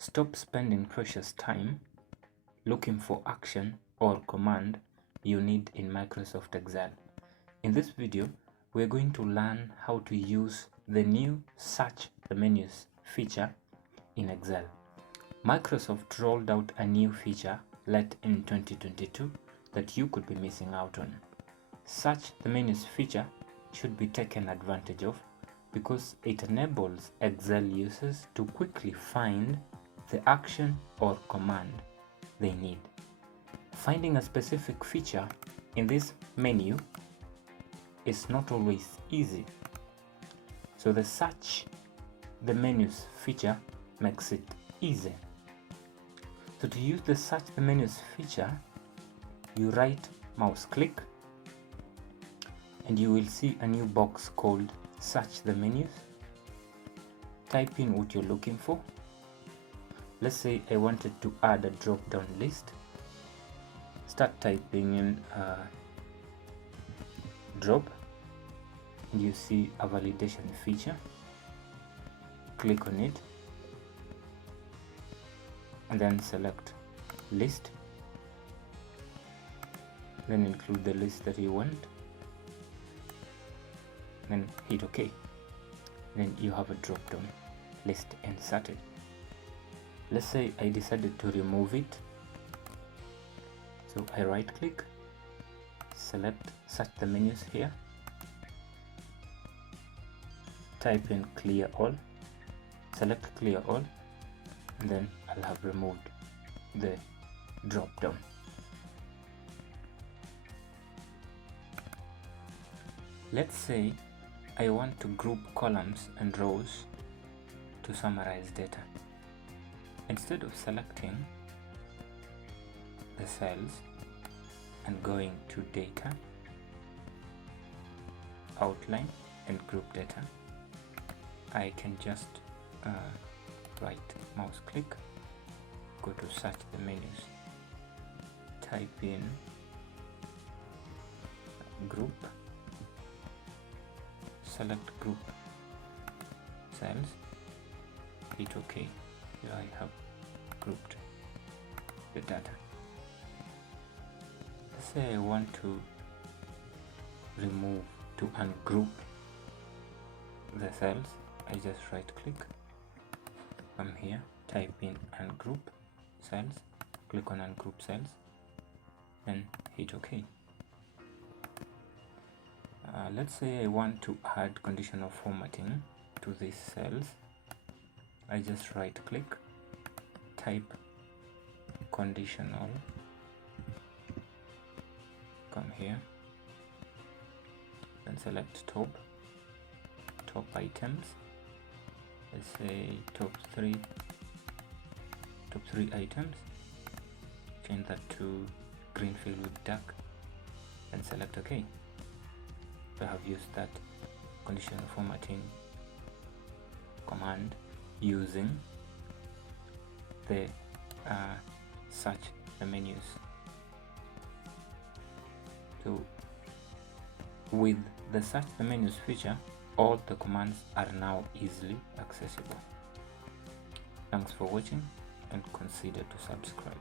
Stop spending precious time looking for action or command you need in Microsoft Excel. In this video, we're going to learn how to use the new Search the Menus feature in Excel. Microsoft rolled out a new feature late in 2022 that you could be missing out on. Search the Menus feature should be taken advantage of because it enables Excel users to quickly find the action or command they need. Finding a specific feature in this menu is not always easy, so the Search the Menus feature makes it easy. So to use the Search the Menus feature, you right mouse click and you will see a new box called Search the Menus. Type in what you're looking for. Let's say I wanted to add a drop down list. Start typing in drop and you see a validation feature. Click on it and then select list, then include the list that you want, then hit OK. Then you have a drop down list inserted. Let's say I decided to remove it, so I right click, select Search the Menus here, type in clear all, select clear all, and then I'll have removed the drop down. Let's say I want to group columns and rows to summarize data. Instead of selecting the cells and going to data, outline and group data, I can just right mouse click, go to Search the Menus, type in group, select group cells, hit OK. Here I have grouped the data. Let's say I want to ungroup the cells. I just right click, come here, type in ungroup cells, click on ungroup cells, then hit OK. Let's say I want to add conditional formatting to these cells. I just right click, type conditional, come here, then select top items. Let's say top three items, change that to green field with dark, and select OK. I have used that conditional formatting command using the Search the Menus. So with the Search the Menus feature, all the commands are now easily accessible. Thanks for watching and consider to subscribe.